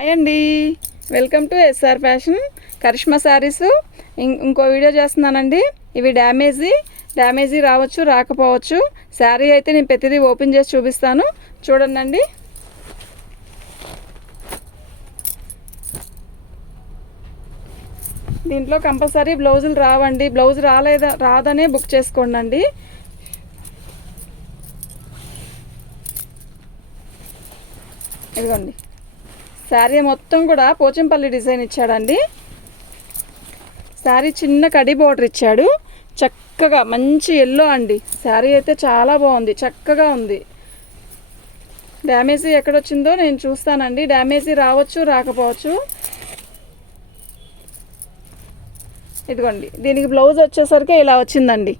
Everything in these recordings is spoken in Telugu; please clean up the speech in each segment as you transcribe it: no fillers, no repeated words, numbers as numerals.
హాయ్ అండి, welcome to SR fashion Karishma sarees. ఇంకో వీడియో చేస్తున్నానండి. ఇవి డ్యామేజీ రావచ్చు, రాకపోవచ్చు. శారీ అయితే నేను ప్రతిదీ ఓపెన్ చేసి చూపిస్తాను, చూడండి. దీంట్లో కంపల్సరీ బ్లౌజులు రావండి. బ్లౌజ్ రాదనే బుక్ చేసుకోండి. ఇదిగోండి, శారీ మొత్తం కూడా పోచంపల్లి డిజైన్ ఇచ్చాడండి. శారీ చిన్న కడి బోర్డర్ ఇచ్చాడు. చక్కగా మంచి ఎల్లో అండి. శారీ అయితే చాలా బాగుంది, చక్కగా ఉంది. డ్యామేజీ ఎక్కడొచ్చిందో నేను చూస్తానండి. డ్యామేజీ రావచ్చు, రాకపోవచ్చు. ఇదిగోండి, దీనికి బ్లౌజ్ వచ్చేసరికి ఇలా వచ్చిందండి.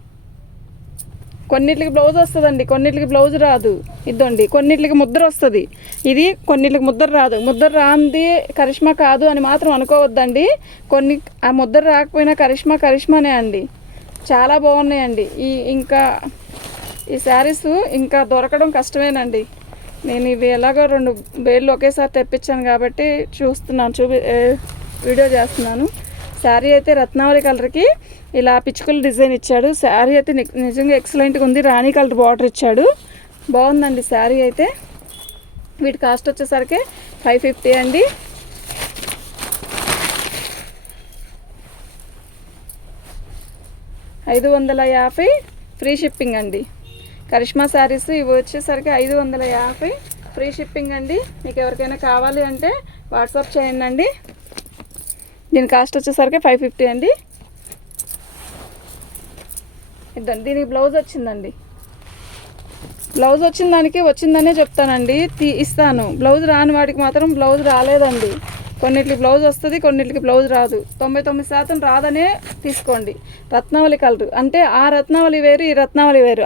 కొన్నిటికి బ్లౌజ్ వస్తుందండి, కొన్నిటికి బ్లౌజ్ రాదు. ఇద్దండి, కొన్నిటికి ముద్ర వస్తుంది. ఇది కొన్నిటికి ముద్ర రాదు. ముద్ర రాంది కరిష్మా కాదు అని మాత్రం అనుకోవద్దండి. ఆ ముద్ర రాకపోయినా కరిష్మానే అండి. చాలా బాగున్నాయండి. ఈ శారీస్ ఇంకా దొరకడం కష్టమేనండి. నేను ఇవి ఎలాగో 2 బేళ్ళు ఒకేసారి తెప్పించాను కాబట్టి వీడియో చేస్తున్నాను. శారీ అయితే రత్నావళి కలర్కి ఇలా పిచ్చుకల డిజైన్ ఇచ్చాడు. శారీ అయితే నిజంగా ఎక్సలెంట్గా ఉంది. రాణి కలర్ బార్డర్ ఇచ్చాడు. బాగుందండి శారీ అయితే. వీటి కాస్ట్ వచ్చేసరికి 550 అండి. $550 ఫ్రీ షిప్పింగ్ అండి. కరిష్మా శారీస్ ఇవి వచ్చేసరికి 550 ఫ్రీ షిప్పింగ్ అండి. మీకు ఎవరికైనా కావాలి అంటే వాట్సాప్ చేయండి. దీని కాస్ట్ వచ్చేసరికి 550 అండి. ఇద్దండి, దీనికి బ్లౌజ్ వచ్చిందండి. బ్లౌజ్ వచ్చిన దానికి వచ్చిందనే చెప్తానండి, ఇస్తాను. బ్లౌజ్ రాని వాడికి మాత్రం బ్లౌజ్ రాలేదండి. కొన్నిటికి బ్లౌజ్ వస్తుంది, కొన్నిటికి బ్లౌజ్ రాదు. 99% రాదనే తీసుకోండి. రత్నావళి కలర్ అంటే ఆ రత్నావళి వేరు, ఈ రత్నావళి వేరు.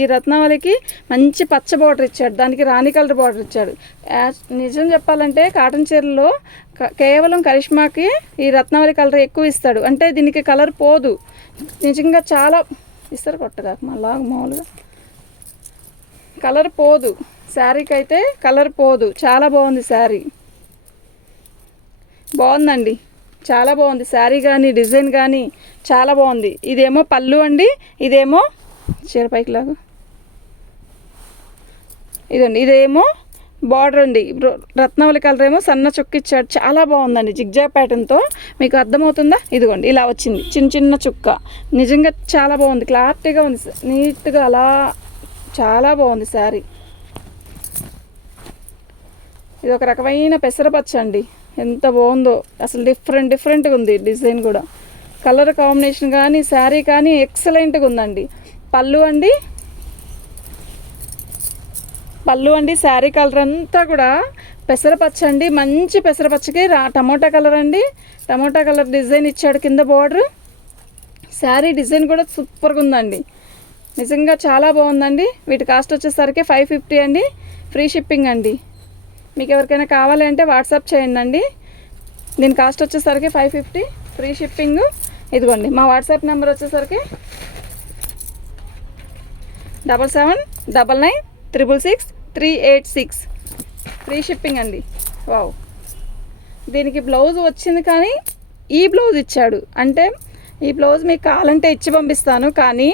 ఈ రత్నావళికి మంచి పచ్చ బార్డర్ ఇచ్చాడు, దానికి రాణి కలర్ బార్డర్ ఇచ్చాడు. నిజం చెప్పాలంటే కాటన్ చీరలో కేవలం కరిష్మాకి ఈ రత్నావళి కలర్ ఎక్కువ ఇస్తాడు. అంటే దీనికి కలర్ పోదు. నిజంగా చాలా ఇస్తారు, కొట్టగా మళ్ళా మామూలుగా కలర్ పోదు. శారీకి అయితే కలర్ పోదు. చాలా బాగుంది శారీ, బాగుందండి. చాలా బాగుంది శారీ కానీ డిజైన్ కానీ చాలా బాగుంది. ఇదేమో పళ్ళు అండి, ఇదేమో చీర పైకి లాగా ఇదేమో బార్డర్ అండి. రత్నావళి కలర్ ఏమో సన్న చుక్క ఇచ్చాడు. చాలా బాగుందండి. జిగ్జాగ్ ప్యాటర్న్తో. మీకు అర్థమవుతుందా? ఇదిగోండి, ఇలా వచ్చింది చిన్న చుక్క. నిజంగా చాలా బాగుంది, క్లారిటీగా ఉంది, నీట్గా అలా చాలా బాగుంది శారీ. ఇది ఒక రకమైన పెసరపచ్చ అండి. ఎంత బాగుందో అసలు. డిఫరెంట్గా ఉంది డిజైన్ కూడా. కలర్ కాంబినేషన్ కానీ శారీ కానీ ఎక్సలెంట్గా ఉందండి. పళ్ళు అండి శారీ కలర్ అంతా కూడా పెసరపచ్చ అండి. మంచి పెసరపచ్చకి టమోటా కలర్ అండి. టమోటా కలర్ డిజైన్ ఇచ్చాడు కింద బార్డర్. శారీ డిజైన్ కూడా సూపర్గా ఉందండి. నిజంగా చాలా బాగుందండి. వీటి కాస్ట్ వచ్చేసరికి 550 అండి. ఫ్రీ షిప్పింగ్ అండి. మీకు ఎవరికైనా కావాలి అంటే వాట్సాప్ చేయండి. దీని కాస్ట్ వచ్చేసరికి 550 ఫ్రీ షిప్పింగ్. ఇదిగోండి, మా వాట్సాప్ నెంబర్ వచ్చేసరికి 7799666386 ఫ్రీ షిప్పింగ్ అండి. వావ్, దీనికి బ్లౌజ్ వచ్చింది కానీ ఈ బ్లౌజ్ ఇచ్చాడు. అంటే ఈ బ్లౌజ్ మీకు కావాలంటే ఇచ్చి పంపిస్తాను, కానీ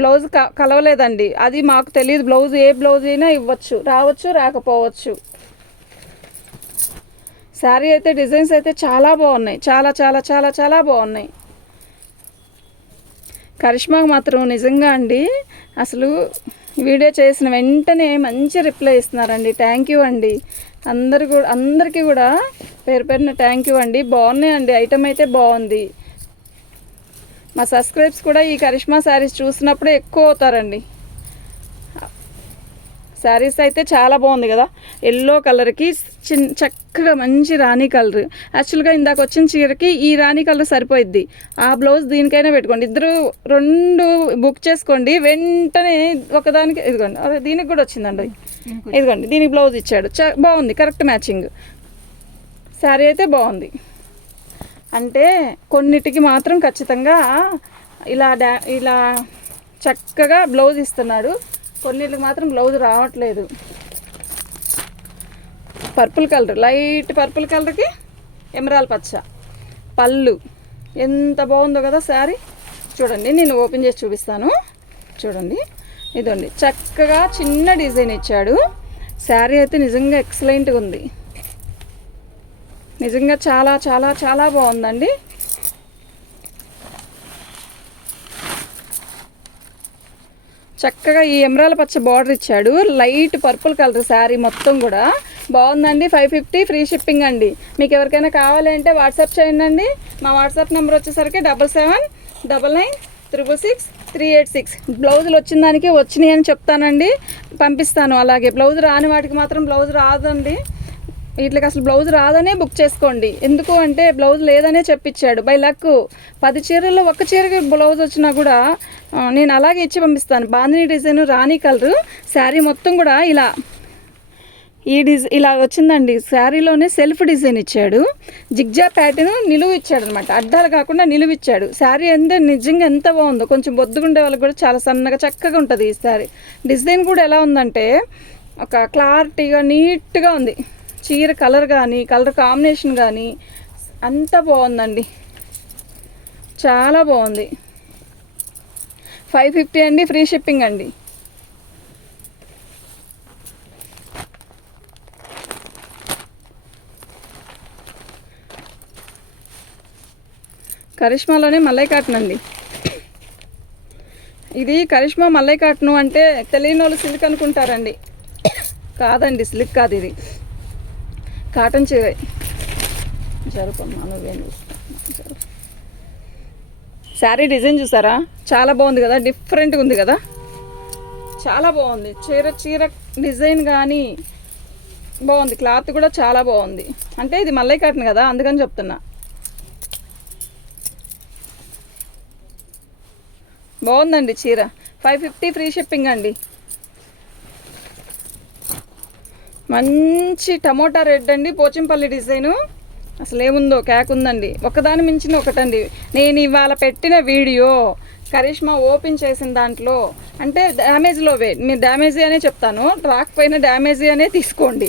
బ్లౌజ్ కలవలేదండి. అది మాకు తెలియదు. బ్లౌజ్ ఏ బ్లౌజ్ అయినా ఇవ్వచ్చు, రావచ్చు, రాకపోవచ్చు. శారీ అయితే డిజైన్స్ అయితే చాలా బాగున్నాయి. చాలా చాలా చాలా చాలా బాగున్నాయి. కరిష్మాకు మాత్రం నిజంగా అండి అసలు వీడియో చేసిన వెంటనే మంచి రిప్లై ఇస్తున్నారండి. థ్యాంక్ యూ అండి. అందరికీ కూడా పేరున థ్యాంక్ యూ అండి. బాగున్నాయండి, ఐటమ్ అయితే బాగుంది. మా సబ్స్క్రైబ్స్ కూడా ఈ కరిష్మా శారీస్ చూసినప్పుడే ఎక్కువ అవుతారండి. శారీస్ అయితే చాలా బాగుంది కదా. ఎల్లో కలర్కి చక్కగా మంచి రాణి కలర్. యాక్చువల్గా ఇందాక వచ్చిన చీరకి ఈ రాణి కలర్ సరిపోయిద్ది. ఆ బ్లౌజ్ దీనికైనా పెట్టుకోండి. 2 బుక్ చేసుకోండి. వెంటనే ఒకదానికి ఇదిగోండి, దీనికి కూడా వచ్చిందండి. ఇదిగోండి, దీనికి బ్లౌజ్ ఇచ్చాడు. బాగుంది, కరెక్ట్ మ్యాచింగ్. శారీ అయితే బాగుంది. అంటే కొన్నిటికి మాత్రం ఖచ్చితంగా ఇలా చక్కగా బ్లౌజ్ ఇస్తున్నాడు. కొన్నిటికి మాత్రం బ్లౌజ్ రావట్లేదు. పర్పుల్ కలర్, లైట్ పర్పుల్ కలర్కి ఎమరాల్ పచ్చ పళ్ళు. ఎంత బాగుందో కదా శారీ. చూడండి, నేను ఓపెన్ చేసి చూపిస్తాను. చూడండి, ఇదండి చక్కగా చిన్న డిజైన్ ఇచ్చాడు. శారీ అయితే నిజంగా ఎక్సలెంట్గా ఉంది. నిజంగా చాలా చాలా చాలా బాగుందండి. చక్కగా ఈ ఎమరాల పచ్చ బార్డర్ ఇచ్చాడు. లైట్ పర్పుల్ కలర్ శారీ మొత్తం కూడా బాగుందండి. 550 ఫ్రీ షిప్పింగ్ అండి. మీకు ఎవరికైనా కావాలంటే వాట్సాప్ చేయండి అండి. మా వాట్సాప్ నెంబర్ వచ్చేసరికి 7799666386. బ్లౌజులు వచ్చిన దానికి వచ్చినాయి అని చెప్తానండి, పంపిస్తాను. అలాగే బ్లౌజ్ రాని వాటికి మాత్రం బ్లౌజ్ రాదండి. వీటికి అసలు బ్లౌజ్ రాదనే బుక్ చేసుకోండి. ఎందుకు అంటే బ్లౌజ్ లేదనే చెప్పించాడు. బై లక్ 10 చీరల్లో ఒక్క చీరకి బ్లౌజ్ వచ్చినా కూడా నేను అలాగే ఇచ్చి పంపిస్తాను. బాందిని డిజైన్, రాణి కలరు శారీ మొత్తం కూడా ఇలా వచ్చిందండి. శారీలోనే సెల్ఫ్ డిజైన్ ఇచ్చాడు. జిగ్జా ప్యాటర్న్ నిలువు ఇచ్చాడు అనమాట. అడ్డాలు కాకుండా నిలువు ఇచ్చాడు. శారీ అంటే నిజంగా ఎంత బాగుందో. కొంచెం బొద్దుగుండే వాళ్ళకి కూడా చాలా సన్నగా చక్కగా ఉంటుంది ఈ శారీ. డిజైన్ కూడా ఎలా ఉందంటే ఒక క్లారిటీగా నీట్గా ఉంది. చీర కలర్ కానీ కలర్ కాంబినేషన్ కానీ అంత బాగుందండి. చాలా బాగుంది. 550 అండి, ఫ్రీ షిప్పింగ్ అండి. కరిష్మాలోనే మల్లై కాటన్ అండి. ఇది కరిష్మా మల్లై కాటన్ అంటే తెలియని వాళ్ళు సిల్క్ అనుకుంటారండి. కాదండి, సిల్క్ కాదు, ఇది కాటన్ చీర. శారీ డిజైన్ చూసారా, చాలా బాగుంది కదా, డిఫరెంట్గా ఉంది కదా, చాలా బాగుంది. చీర డిజైన్ కానీ బాగుంది. క్లాత్ కూడా చాలా బాగుంది. అంటే ఇది మల్లై కాటన్ కదా, అందుకని చెప్తున్నా. బాగుందండి చీర. 550 ఫ్రీ షిప్పింగ్ అండి. మంచి టమోటా రెడ్ అండి, పోచంపల్లి డిజైను. అసలు ఏముందో క్యాక్ ఉందండి. ఒకదాని మించిన ఒకటండి. నేను ఇవాళ పెట్టిన వీడియో కరిష్మా ఓపెన్ చేసిన దాంట్లో అంటే డ్యామేజ్లోవే, మీరు డ్యామేజీ అనే చెప్తాను, రాకపోయినా డ్యామేజీ అనే తీసుకోండి.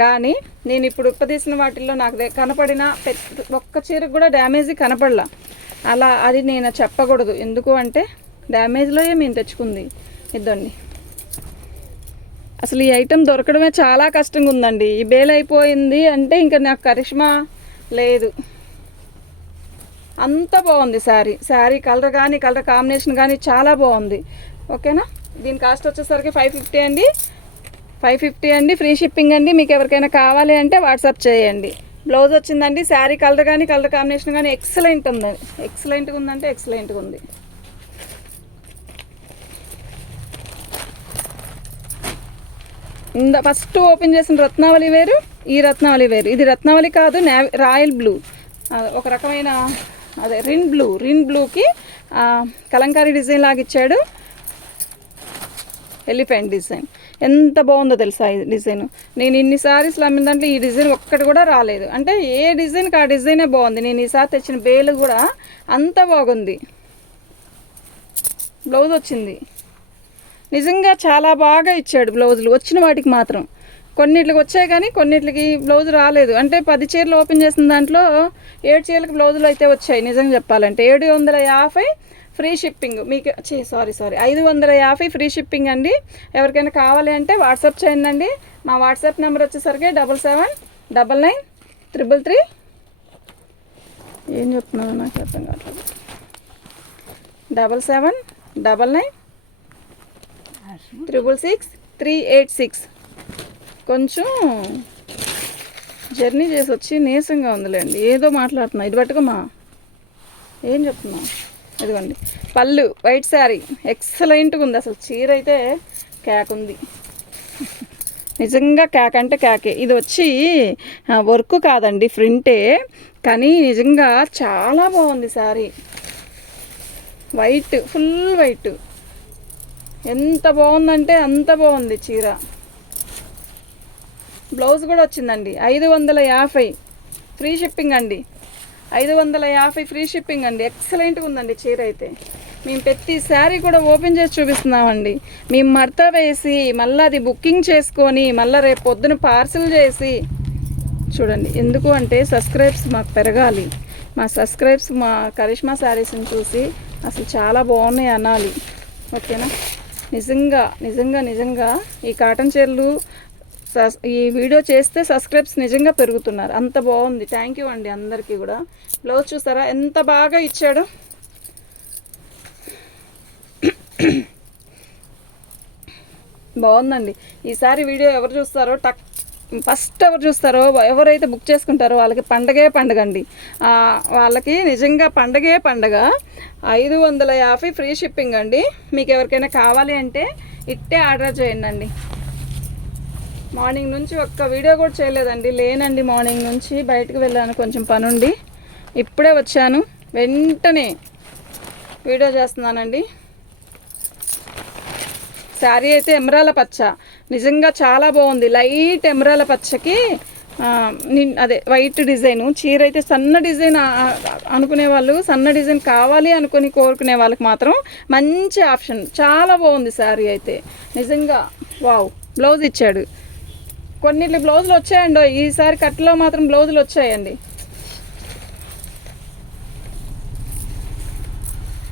కానీ నేను ఇప్పుడు ఉప్పదీసిన వాటిల్లో నాకు కనపడిన ఒక్క చీరకు కూడా డ్యామేజీ కనపడలా. అలా అది నేను చెప్పకూడదు. ఎందుకు అంటే డ్యామేజ్లోయే మేము తెచ్చుకుంది. ఇద్దండి, అసలు ఈ ఐటెం దొరకడమే చాలా కష్టంగా ఉందండి. ఈ బేల్ అయిపోయింది అంటే ఇంకా నాకు కరిష్మా లేదు. అంత బాగుంది శారీ కలర్ కానీ కలర్ కాంబినేషన్ కానీ చాలా బాగుంది. ఓకేనా. దీని కాస్ట్ వచ్చేసరికి 550 అండి. 550 అండి, ఫ్రీ షిప్పింగ్ అండి. మీకు ఎవరికైనా కావాలి అంటే వాట్సాప్ చేయండి. బ్లౌజ్ వచ్చిందండి. శారీ కలర్ కానీ కలర్ కాంబినేషన్ కానీ ఎక్సలెంట్ ఉంది. ఎక్సలెంట్గా ఉందంటే ఎక్సలెంట్గా ఉంది. ఫస్ట్ ఓపెన్ చేసిన రత్నావళి వేరు, ఈ రత్నావళి వేరు. ఇది రత్నావళి కాదు, రాయల్ బ్లూ, ఒక రకమైన అదే రిన్ బ్లూకి కలంకారీ డిజైన్ లాగా ఇచ్చాడు. ఎలిఫెంట్ డిజైన్ ఎంత బాగుందో తెలుసా ఈ డిజైన్. నేను ఇన్ని సారీస్లు అమ్మిన దాంట్లో ఈ డిజైన్ ఒక్కటి కూడా రాలేదు. అంటే ఏ డిజైన్కి ఆ డిజైనే బాగుంది. నేను ఈసారి తెచ్చిన బేలు కూడా అంత బాగుంది. బ్లౌజ్ వచ్చింది. నిజంగా చాలా బాగా ఇచ్చాడు బ్లౌజులు. వచ్చిన వాటికి మాత్రం కొన్నిట్లకి వచ్చాయి కానీ కొన్నిట్లకి బ్లౌజ్ రాలేదు. అంటే 10 చీరలు ఓపెన్ చేసిన దాంట్లో 7 చీరలకు బ్లౌజులు అయితే వచ్చాయి. నిజంగా చెప్పాలంటే 750 ఫ్రీ షిప్పింగ్. మీకు సారీ 550 ఫ్రీ షిప్పింగ్ అండి. ఎవరికైనా కావాలి అంటే వాట్సాప్ చేయండి అండి. మా వాట్సాప్ నెంబర్ వచ్చేసరికి 779933. ఏం చెప్తున్నావు నాకు అర్థం కావట్లేదు. 7799666386. కొంచెం జర్నీ చేసి వచ్చి నీరసంగా ఉందిలేండి. ఏదో మాట్లాడుతున్నా. ఇది పట్టుకోమా, ఏం చెప్తున్నా. ఇదిగోండి పళ్ళు, వైట్ శారీ ఎక్సలెంట్గా ఉంది. అసలు చీర అయితే క్యాక్ ఉంది. నిజంగా క్యాక్ అంటే క్యాకే. ఇది వచ్చి వర్క్ కాదండి, ప్రింటే. కానీ నిజంగా చాలా బాగుంది శారీ. White, full white. ఎంత బాగుందంటే అంత బాగుంది చీర. బ్లౌజ్ కూడా వచ్చిందండి. 550 ఫ్రీ షిప్పింగ్ అండి. 550 ఫ్రీ షిప్పింగ్ అండి. ఎక్సలెంట్గా ఉందండి చీర అయితే. మేము ప్రతి శారీ కూడా ఓపెన్ చేసి చూపిస్తున్నామండి. మేము మడత వేసి మళ్ళీ అది బుకింగ్ చేసుకొని మళ్ళీ రేపు పొద్దున పార్సిల్ చేసి చూడండి. ఎందుకు అంటే సబ్స్క్రైబ్స్ మాకు పెరగాలి. మా సబ్స్క్రైబ్స్ మా కరిష్మా శారీస్ని చూసి అసలు చాలా బాగున్నాయి అనాలి. ఓకేనా. నిజంగా నిజంగా నిజంగా ఈ కాటన్ చీరలు ఈ వీడియో చేస్తే సబ్స్క్రైబ్స్ నిజంగా పెరుగుతున్నారు. అంత బాగుంది. థ్యాంక్ యూ అండి అందరికీ కూడా. బ్లౌజ్ చూసారా ఎంత బాగా ఇచ్చాడో. బాగుందండి. ఈసారి వీడియో ఎవరు చూస్తారో ఫస్ట్ ఎవరు చూస్తారో ఎవరైతే బుక్ చేసుకుంటారో వాళ్ళకి పండగ అండి. వాళ్ళకి నిజంగా పండగ. 550 ఫ్రీ షిప్పింగ్ అండి. మీకు ఎవరికైనా కావాలి అంటే ఇట్టే ఆర్డర్ చేయండి అండి. మార్నింగ్ నుంచి ఒక్క వీడియో కూడా చేయలేదండి. లేనండి, మార్నింగ్ నుంచి బయటకు వెళ్ళాను, కొంచెం పనుండి ఇప్పుడే వచ్చాను. వెంటనే వీడియో చేస్తున్నానండి. శారీ అయితే ఎమరాల పచ్చ, నిజంగా చాలా బాగుంది. లైట్ ఎమరాల పచ్చకి అదే వైట్ డిజైను. చీర అయితే సన్న డిజైన్ అనుకునే వాళ్ళు, సన్న డిజైన్ కావాలి అనుకుని కోరుకునే వాళ్ళకి మాత్రం మంచి ఆప్షన్. చాలా బాగుంది శారీ అయితే నిజంగా. వావ్. బ్లౌజ్ ఇచ్చాడు. కొన్నిట్లు బ్లౌజులు వచ్చాయండి. ఈసారి కట్లో మాత్రం బ్లౌజులు వచ్చాయండి.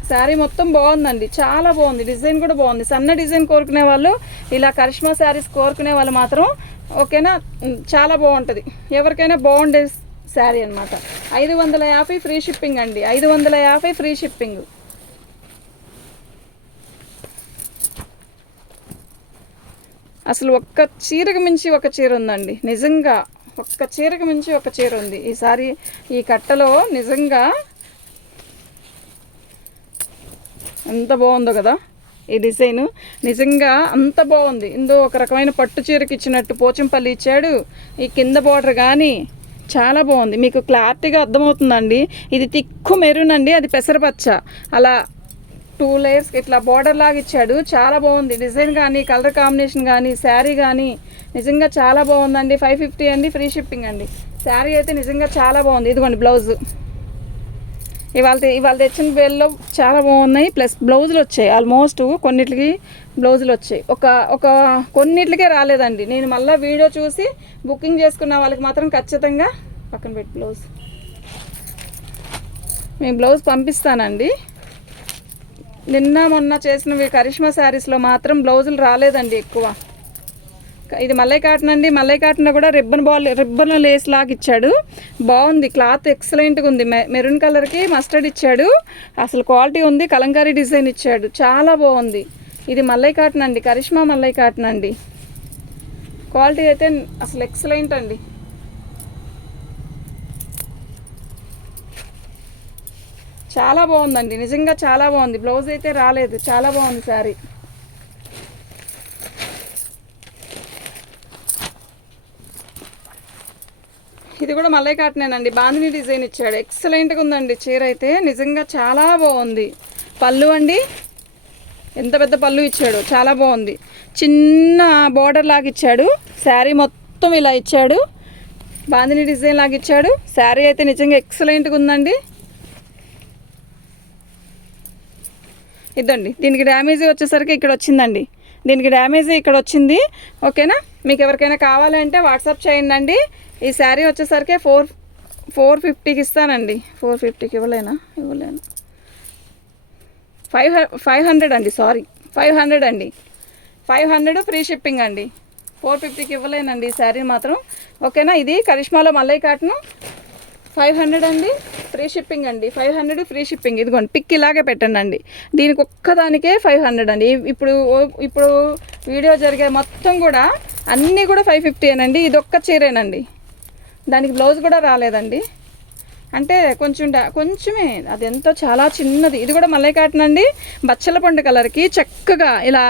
శారీ మొత్తం బాగుందండి, చాలా బాగుంది. డిజైన్ కూడా బాగుంది. సన్న డిజైన్ కోరుకునే వాళ్ళు, ఇలా కరిష్మా శారీస్ కోరుకునే వాళ్ళు మాత్రం ఓకేనా, చాలా బాగుంటుంది. ఎవరికైనా బాగుండే శారీ అనమాట. 550 ఫ్రీ షిప్పింగ్ అండి. 550 ఫ్రీ షిప్పింగ్. అసలు ఒక్క చీరకు మించి ఒక చీర ఉందండి. నిజంగా ఒక్క చీరకు మించి ఒక చీర ఉంది ఈసారి ఈ కట్టలో. నిజంగా ఎంత బాగుందో కదా ఈ డిజైను. నిజంగా అంత బాగుంది. ఇందో ఒక రకమైన పట్టు చీరకి ఇచ్చినట్టు పోచంపల్లి ఇచ్చాడు. ఈ కింద బార్డర్ కానీ చాలా బాగుంది. మీకు క్లారిటీగా అర్థమవుతుందండి. ఇది తిక్కు మెరూన్ అండి, అది పెసరపచ్చ. అలా 2 లేయర్స్ ఇట్లా బార్డర్ లాగా ఇచ్చాడు. చాలా బాగుంది డిజైన్ కానీ, కలర్ కాంబినేషన్ కానీ, శారీ కానీ నిజంగా చాలా బాగుందండి. 550 అండి, ఫ్రీ షిప్పింగ్ అండి. శారీ అయితే నిజంగా చాలా బాగుంది. ఇదిగోండి బ్లౌజు. ఇవాళ తెచ్చిన వేల్లో చాలా బాగున్నాయి. ప్లస్ బ్లౌజులు వచ్చాయి. ఆల్మోస్ట్ కొన్నిటికి బ్లౌజులు వచ్చాయి. ఒక కొన్నిటికే రాలేదండి. నేను మళ్ళీ వీడియో చూసి బుకింగ్ చేసుకున్న వాళ్ళకి మాత్రం ఖచ్చితంగా పక్కన పెట్టి బ్లౌజ్ మేము బ్లౌజ్ పంపిస్తానండి. నిన్న మొన్న చేసినవి కరిష్మా శారీస్లో మాత్రం బ్లౌజులు రాలేదండి ఎక్కువ. ఇది మల్లై కాటన్ అండి. మల్లై కాటన్లో కూడా రిబ్బన్ లేస్ లాగా ఇచ్చాడు. బాగుంది. క్లాత్ ఎక్సలెంట్గా ఉంది. మెరూన్ కలర్కి మస్టర్డ్ ఇచ్చాడు. అసలు క్వాలిటీ ఉంది. కలంకారీ డిజైన్ ఇచ్చాడు. చాలా బాగుంది. ఇది మల్లై కాటన్ అండి, కరిష్మా మల్లై కాటన్ అండి. క్వాలిటీ అయితే అసలు ఎక్సలెంట్ అండి. చాలా బాగుందండి, నిజంగా చాలా బాగుంది. బ్లౌజ్ అయితే రాలేదు. చాలా బాగుంది శారీ. ఇది కూడా మల్లై కాటనేనండి. బాందిని డిజైన్ ఇచ్చాడు. ఎక్సలెంట్గా ఉందండి చీర అయితే. నిజంగా చాలా బాగుంది. పళ్ళు అండి, ఎంత పెద్ద పళ్ళు ఇచ్చాడు. చాలా బాగుంది. చిన్న బార్డర్ లాగా ఇచ్చాడు. శారీ మొత్తం ఇలా ఇచ్చాడు. బాందిని డిజైన్ లాగా ఇచ్చాడు. శారీ అయితే నిజంగా ఎక్సలెంట్గా ఉందండి. ఇదండి. దీనికి డ్యామేజ్ వచ్చేసరికి ఇక్కడ వచ్చిందండి. దీనికి డ్యామేజ్ ఇక్కడ వచ్చింది. ఓకేనా. మీకు ఎవరికైనా కావాలంటే వాట్సాప్ చేయండి. ఈ శారీ వచ్చేసరికి 450కి ఇస్తానండి. 450కి ఇవ్వలేను. 500 అండి. సారీ, 500 అండి. 500 ఫ్రీ షిప్పింగ్ అండి. 450కి ఇవ్వలేనండి ఈ శారీ మాత్రం. ఓకేనా. ఇది కరిష్మాలో మల్లై కాటన్. 500 అండి, ఫ్రీ షిప్పింగ్ అండి. 500 ఫ్రీ షిప్పింగ్. ఇదిగోండి పిక్ ఇలాగే పెట్టండి అండి. దీనికి ఒక్కదానికే 500 అండి. ఇప్పుడు వీడియో జరిగే మొత్తం కూడా అన్నీ కూడా 550 ఏనండి. ఇది ఒక్క చీరేనండి. దానికి బ్లౌజ్ కూడా రాలేదండి. అంటే కొంచెమే, అది ఎంతో చాలా చిన్నది. ఇది కూడా మల్లై కాటన్ అండి. బచ్చల పండు కలర్కి చక్కగా ఇలా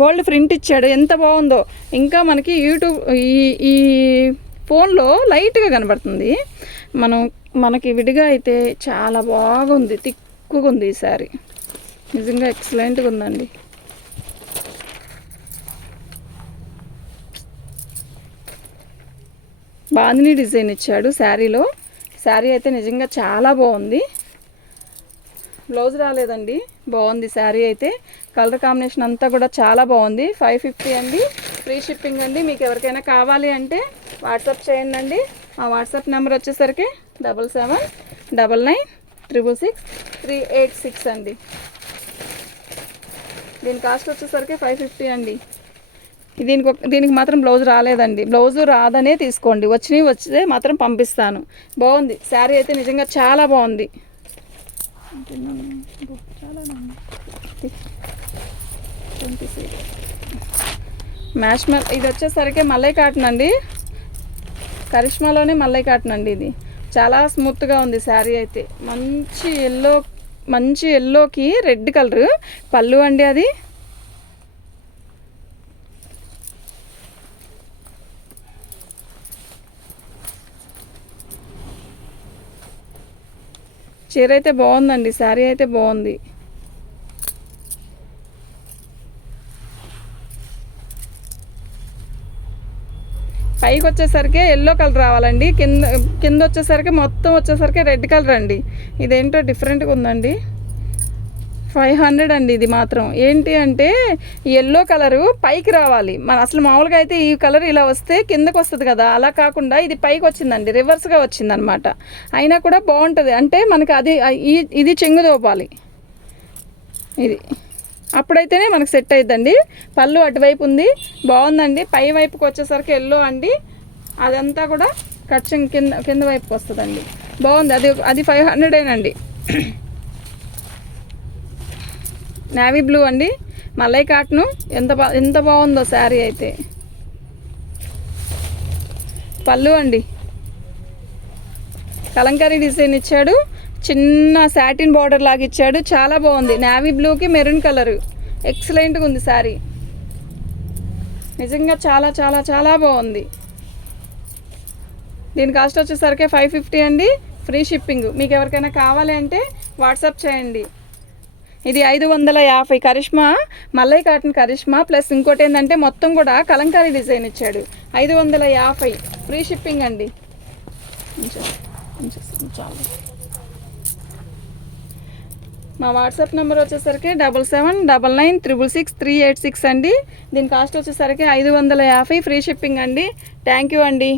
గోల్డ్ ప్రింట్ ఇచ్చాడు. ఎంత బాగుందో. ఇంకా మనకి యూట్యూబ్ ఈ ఫోన్లో లైట్గా కనబడుతుంది. మనకి విడిగా అయితే చాలా బాగుంది. తిక్కుగా ఉంది ఈ శారీ. నిజంగా ఎక్సలెంట్గా ఉందండి. బాందిని డిజైన్ ఇచ్చాడు శారీలో. శారీ అయితే నిజంగా చాలా బాగుంది. బ్లౌజ్ రాలేదండి. బాగుంది శారీ అయితే. కలర్ కాంబినేషన్ అంతా కూడా చాలా బాగుంది. 550 అండి, ఫ్రీ షిప్పింగ్ అండి. మీకు ఎవరికైనా కావాలి అంటే వాట్సాప్ చేయండి. మా వాట్సాప్ నెంబర్ వచ్చేసరికి 7799666386 అండి. దీని కాస్ట్ వచ్చేసరికి 550 అండి. దీనికి మాత్రం బ్లౌజ్ రాలేదండి. బ్లౌజు రాదనే తీసుకోండి, వచ్చితే మాత్రం పంపిస్తాను. బాగుంది శారీ అయితే, నిజంగా చాలా బాగుంది. ఇది వచ్చేసరికి మల్లై కాటన్ అండి, కరిష్మాలోనే మల్లై కాటన్ అండి. ఇది చాలా స్మూత్గా ఉంది శారీ అయితే. మంచి ఎల్లోకి రెడ్ కలర్ పళ్ళు అండి. అది చీర అయితే బాగుందండి, శారీ అయితే బాగుంది. పైకి వచ్చేసరికి ఎల్లో కలర్ రావాలండి, కింద వచ్చేసరికి మొత్తం వచ్చేసరికి రెడ్ కలర్ అండి. ఇదేంటో డిఫరెంట్గా ఉందండి. 500 అండి. ఇది మాత్రం ఏంటి అంటే ఎల్లో కలరు పైకి రావాలి. అసలు మామూలుగా అయితే ఈ కలర్ ఇలా వస్తే కిందకు వస్తుంది కదా, అలా కాకుండా ఇది పైకి వచ్చిందండి, రివర్స్గా వచ్చిందనమాట. అయినా కూడా బాగుంటుంది. అంటే మనకి ఇది చెంగు దోపాలి, ఇది అప్పుడైతేనే మనకు సెట్ అవుతుందండి. పళ్ళు అటువైపు ఉంది, బాగుందండి. పై వైపుకి వచ్చేసరికి ఎల్లో అండి, అదంతా కూడా కచ్చం కింద వైపుకి వస్తుందండి. బాగుంది. అది 500 నేవీ బ్లూ అండి, మల్లై కాటను. ఎంత బాగుందో శారీ అయితే. పళ్ళు అండి, కలంకారీ డిజైన్ ఇచ్చాడు, చిన్న సాటిన్ బార్డర్ లాగా ఇచ్చాడు, చాలా బాగుంది. నేవీ బ్లూకి మెరూన్ కలరు ఎక్సలెంట్గా ఉంది శారీ, నిజంగా చాలా చాలా చాలా బాగుంది. దీని కాస్ట్ వచ్చేసరికి 550 అండి, ఫ్రీ షిప్పింగ్. మీకు ఎవరికైనా కావాలి అంటే వాట్సాప్ చేయండి. ఇది 550 కరిష్మా, మల్లై కాటన్ కరిష్మా ప్లస్ ఇంకోటి ఏంటంటే మొత్తం కూడా కలంకారీ డిజైన్ ఇచ్చాడు. 550 ఫ్రీ షిప్పింగ్ అండి. చాలు. మా వాట్సాప్ నెంబర్ వచ్చేసరికి 7799666386 అండి. దీని కాస్ట్ వచ్చేసరికి 550 ఫ్రీ షిప్పింగ్ అండి. థ్యాంక్ యూ అండి.